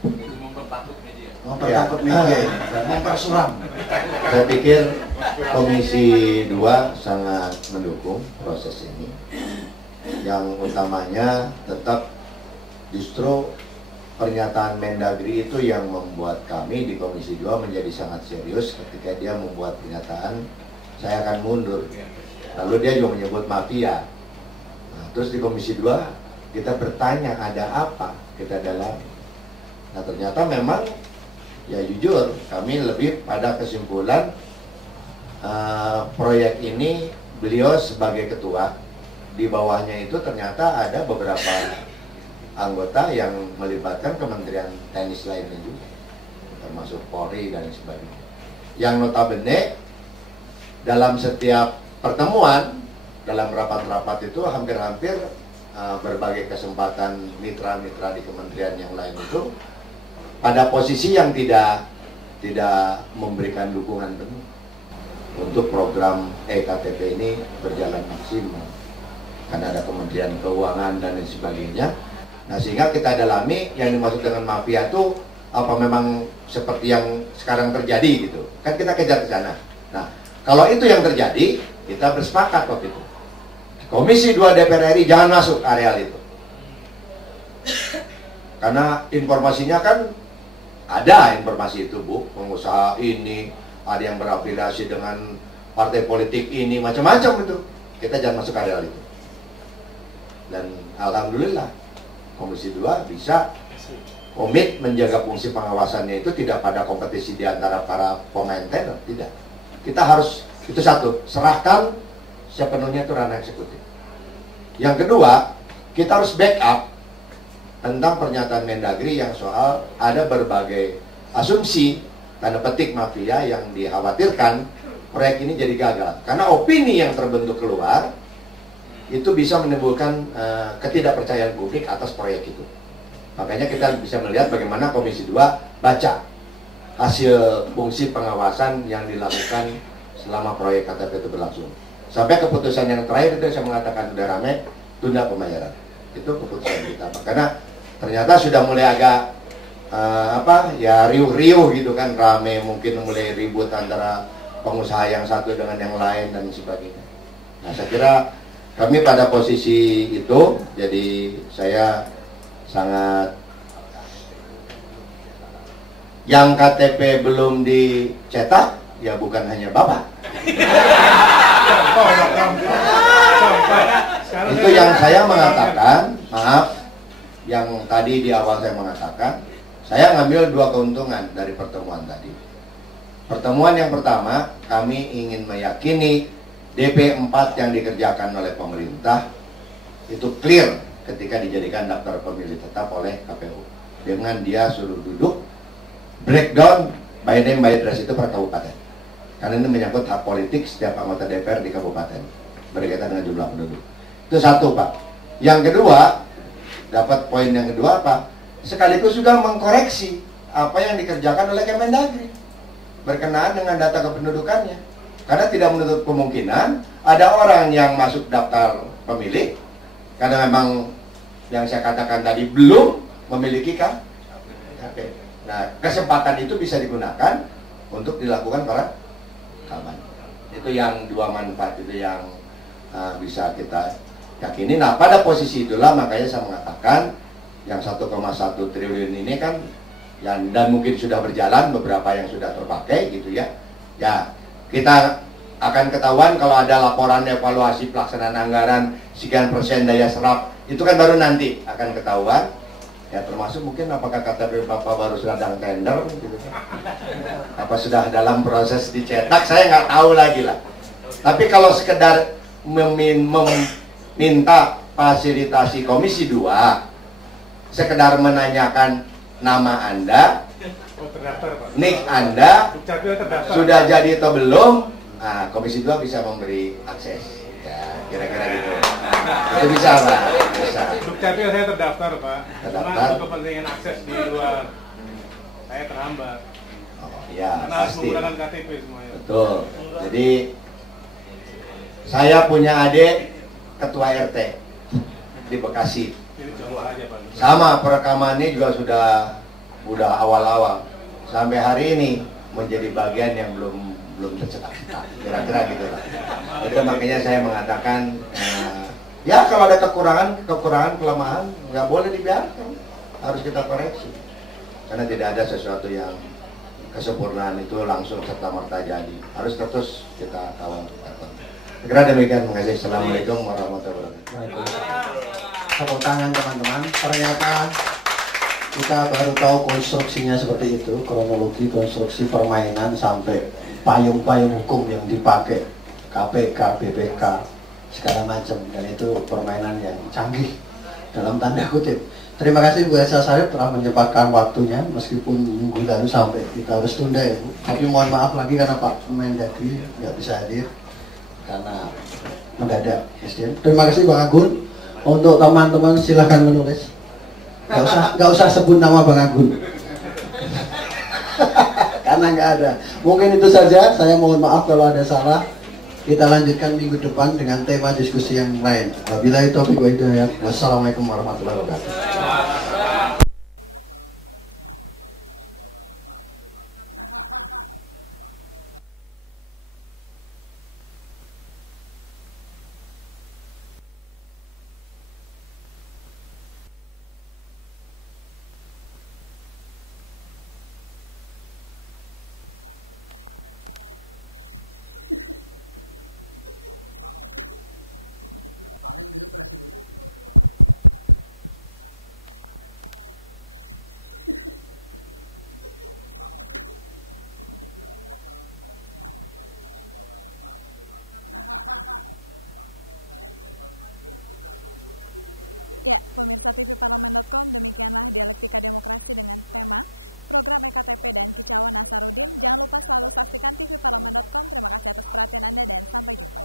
Mempertakut media. Mempertakut media ini, mempersuram. Saya pikir Komisi 2 sangat mendukung proses ini. Yang utamanya tetap justru pernyataan Mendagri itu yang membuat kami di Komisi 2 menjadi sangat serius ketika dia membuat pernyataan saya akan mundur. Lalu dia juga menyebut mafia. Nah, terus di Komisi 2 kita bertanya ada apa, kita dalam. Nah ternyata memang ya jujur kami lebih pada kesimpulan proyek ini beliau sebagai ketua, di bawahnya itu ternyata ada beberapa anggota yang melibatkan kementerian teknis lainnya juga, termasuk Polri dan sebagainya. Yang notabene dalam setiap pertemuan, dalam rapat-rapat itu hampir-hampir berbagai kesempatan mitra-mitra di kementerian yang lain itu pada posisi yang tidak memberikan dukungan penuh untuk program EKTP ini berjalan maksimal, karena ada Kementerian Keuangan dan lain sebagainya. Nah sehingga kita dalami yang dimaksud dengan mafia itu apa memang seperti yang sekarang terjadi gitu, kan kita kejar ke sana. Nah kalau itu yang terjadi, kita bersepakat waktu itu Komisi 2 DPR RI jangan masuk areal itu, karena informasinya kan ada informasi itu Bu, pengusaha ini ada yang berafiliasi dengan partai politik ini, macam-macam itu. Kita jangan masuk areal itu. Dan alhamdulillah Komisi 2 bisa komit menjaga fungsi pengawasannya itu tidak pada kompetisi di antara para pemain tenar, tidak. Kita harus, itu satu, serahkan sepenuhnya itu ranah eksekutif. Yang kedua, kita harus backup tentang pernyataan Mendagri yang soal ada berbagai asumsi tanda petik mafia yang dikhawatirkan proyek ini jadi gagal. Karena opini yang terbentuk keluar itu bisa menimbulkan ketidakpercayaan publik atas proyek itu. Makanya kita bisa melihat bagaimana Komisi 2 baca hasil fungsi pengawasan yang dilakukan selama proyek KTP itu berlangsung. Sampai keputusan yang terakhir itu saya mengatakan udah rame, tunda pembayaran. Itu keputusan kita. Karena ternyata sudah mulai agak riuh-riuh gitu kan, rame, mungkin mulai ribut antara pengusaha yang satu dengan yang lain dan sebagainya. Nah saya kira kami pada posisi itu, jadi saya sangat, yang KTP belum dicetak ya bukan hanya Bapak. Itu yang saya mengatakan, maaf, yang tadi di awal saya mengatakan, saya ngambil dua keuntungan dari pertemuan tadi. Pertemuan yang pertama, kami ingin meyakini DP 4 yang dikerjakan oleh pemerintah itu clear ketika dijadikan daftar pemilih tetap oleh KPU. Dengan dia suruh duduk, breakdown by name by address itu per kabupaten. Karena ini menyangkut hak politik setiap anggota DPR di kabupaten berkaitan dengan jumlah penduduk. Itu satu Pak. Yang kedua, dapat poin yang kedua apa? Sekaligus juga mengkoreksi apa yang dikerjakan oleh Kemendagri berkenaan dengan data kependudukannya. Karena tidak menutup kemungkinan ada orang yang masuk daftar pemilih karena memang yang saya katakan tadi belum memiliki KTP. Nah, kesempatan itu bisa digunakan untuk dilakukan para kawan. Itu yang dua manfaat itu yang bisa kita yakini. Nah, pada posisi itulah makanya saya mengatakan yang 1,1 triliun ini kan yang dan mungkin sudah berjalan, beberapa yang sudah terpakai gitu ya. Ya, kita akan ketahuan kalau ada laporan evaluasi pelaksanaan anggaran sekian persen daya serap, itu kan baru nanti akan ketahuan. Ya, termasuk mungkin apakah KTP Bapak baru sedang tender gitu. Apa sudah dalam proses dicetak, saya nggak tahu lagi lah. Tapi kalau sekedar meminta fasilitasi Komisi 2, sekedar menanyakan nama Anda, nik Anda, sudah jadi atau belum, nah, Komisi 2 bisa memberi akses. Ya, kira-kira gitu. Itu bisa Pak, bisa. Dukcapil saya terdaftar Pak, cuma Terdaftar. untuk kepentingan akses di luar saya terhambat. Oh, ya, Karena harus pasti. menggunakan KTP semuanya. Betul. Jadi saya punya adik ketua RT di Bekasi. Jadi coba aja Pak. Sama perekamannya juga sudah udah awal-awal sampai hari ini menjadi bagian yang belum tercetak-cetak, kira-kira gitu lah. Itu makanya saya mengatakan ya kalau ada kekurangan, kelemahan nggak boleh dibiarkan, harus kita koreksi karena tidak ada sesuatu yang kesempurnaan itu langsung serta-merta jadi, harus terus kita kawal. Kira demikian, terima kasih. Assalamualaikum warahmatullahi wabarakatuh. Tepuk tangan teman-teman. Ternyata kita baru tahu konstruksinya seperti itu, kronologi konstruksi permainan sampai payung-payung hukum yang dipakai, KPK, BPK, segala macam, dan itu permainan yang canggih dalam tanda kutip. Terima kasih Bu Elsa Sharif telah menyempatkan waktunya meskipun minggu lalu sampai kita harus tunda ya Bu. Tapi mohon maaf lagi karena Pak Mendagri nggak bisa hadir karena mendadak SDM. Terima kasih Bang Agun. Untuk teman-teman silahkan menulis. Nggak usah sebut nama Bang Agun. Karena nggak ada. Mungkin itu saja. Saya mohon maaf kalau ada salah. Kita lanjutkan minggu depan dengan tema diskusi yang lain. Wabillahi taufiq wa hidayah. Wassalamualaikum warahmatullahi wabarakatuh. Paling dulu presiden. Ya, pemirsa tvparlemen.com, demikianlah dialektika demokrasi dengan tema program EKTP dan kicauan Nasaruddin. Jangan lupa selalu saksikan tvparlemen.com. Terima kasih atas perhatian Anda dan sampai jumpa.